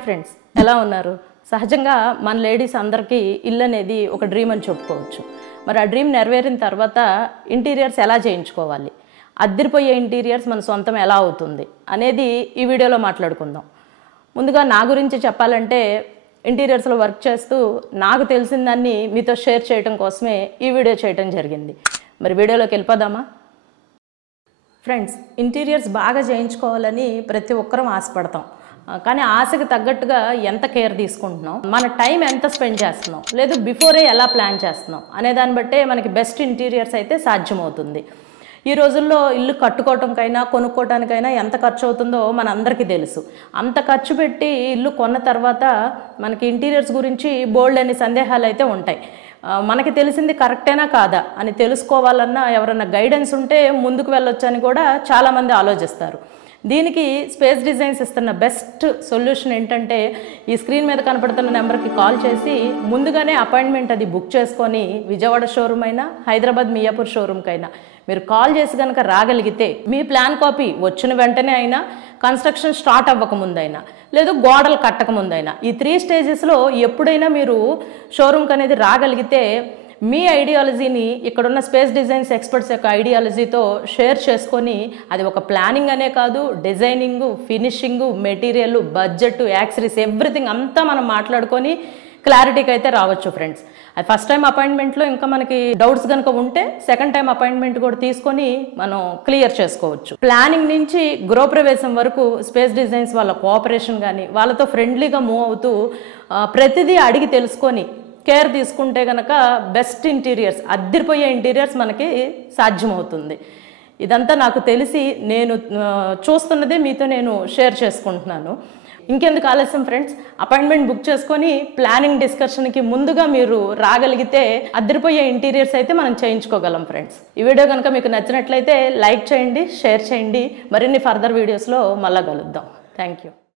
Hi friends, ఎలా ఉన్నారు? సహజంగా మన లేడీస్ అందరికీ ఇల్లు అనేది ఒక డ్రీమ్ అని చెప్పుకోవచ్చు. మరి ఆ డ్రీమ్ నెరవేరిన తర్వాత ఇంటీరియర్స్ ఎలా చేయించుకోవాలి, అద్దరిపోయే ఇంటీరియర్స్ మన సొంతం ఎలా అవుతుంది అనేది ఈ వీడియోలో మాట్లాడుకుందాం. ముందుగా నా గురించి చెప్పాలంటే, ఇంటీరియర్స్లో వర్క్ చేస్తూ నాకు తెలిసిన దాన్ని మీతో షేర్ చేయడం కోసమే ఈ వీడియో చేయడం జరిగింది. మరి వీడియోలోకి వెళ్ళిపోదామా? ఫ్రెండ్స్, ఇంటీరియర్స్ బాగా చేయించుకోవాలని ప్రతి ఒక్కరం ఆశపడతాం. కానీ ఆశకు తగ్గట్టుగా ఎంత కేర్ తీసుకుంటున్నాం, మన టైం ఎంత స్పెండ్ చేస్తున్నాం, లేదు బిఫోరే ఎలా ప్లాన్ చేస్తున్నాం అనే దాన్ని బట్టే మనకి బెస్ట్ ఇంటీరియర్స్ అయితే సాధ్యమవుతుంది. ఈ రోజుల్లో ఇల్లు కట్టుకోవటానికైనా కొనుక్కోవటానికైనా ఎంత ఖర్చు అవుతుందో మన అందరికీ తెలుసు. అంత ఖర్చు పెట్టి ఇల్లు కొన్న తర్వాత మనకి ఇంటీరియర్స్ గురించి బోల్డ్ అనే సందేహాలు అయితే ఉంటాయి. మనకి తెలిసింది కరెక్టేనా కాదా అని తెలుసుకోవాలన్నా ఎవరైనా గైడెన్స్ ఉంటే ముందుకు వెళ్ళొచ్చు అని కూడా చాలామంది ఆలోచిస్తారు. దీనికి స్పేస్ డిజైన్స్ ఇస్తున్న బెస్ట్ సొల్యూషన్ ఏంటంటే, ఈ స్క్రీన్ మీద కనపడుతున్న నెంబర్కి కాల్ చేసి ముందుగానే అపాయింట్మెంట్ అది బుక్ చేసుకొని విజయవాడ షోరూమ్ అయినా హైదరాబాద్ మియాపూర్ షోరూమ్కైనా మీరు కాల్ చేసి కనుక రాగలిగితే మీ ప్లాన్ కాపీ వచ్చిన వెంటనే అయినా, కన్స్ట్రక్షన్ స్టార్ట్ అవ్వకముందైనా, లేదు గోడలు కట్టకముందైనా, ఈ 3 స్టేజెస్లో ఎప్పుడైనా మీరు షోరూమ్కి అనేది రాగలిగితే మీ ఐడియాలజీని ఇక్కడున్న స్పేస్ డిజైన్స్ ఎక్స్పర్ట్స్ యొక్క ఐడియాలజీతో షేర్ చేసుకొని, అది ఒక ప్లానింగ్ అనే కాదు, designing, finishing, material, budget, accessories, everything అంతా మనం మాట్లాడుకొని క్లారిటీకి అయితే రావచ్చు ఫ్రెండ్స్. అది ఫస్ట్ టైం అపాయింట్మెంట్లో ఇంకా మనకి డౌట్స్ కనుక ఉంటే సెకండ్ టైం అపాయింట్మెంట్ కూడా తీసుకొని మనం క్లియర్ చేసుకోవచ్చు. ప్లానింగ్ నుంచి గృహప్రవేశం వరకు స్పేస్ డిజైన్స్ వాళ్ళ కోఆపరేషన్ కానీ, వాళ్ళతో ఫ్రెండ్లీగా మూవ్ అవుతూ ప్రతిదీ అడిగి తెలుసుకొని కేర్ తీసుకుంటే కనుక బెస్ట్ ఇంటీరియర్స్, అద్దరిపోయే ఇంటీరియర్స్ మనకి సాధ్యమవుతుంది. ఇదంతా నాకు తెలిసి నేను చూస్తున్నదే మీతో నేను షేర్ చేసుకుంటున్నాను. ఇంకెందుకు ఆలస్యం ఫ్రెండ్స్, అపాయింట్మెంట్ బుక్ చేసుకొని ప్లానింగ్ డిస్కషన్కి ముందుగా మీరు రాగలిగితే అద్దరిపోయే ఇంటీరియర్స్ అయితే మనం చేయించుకోగలం ఫ్రెండ్స్. ఈ వీడియో కనుక మీకు నచ్చినట్లయితే లైక్ చేయండి, షేర్ చేయండి. మరిన్ని ఫర్దర్ వీడియోస్లో మళ్ళా కలుద్దాం. Thank you.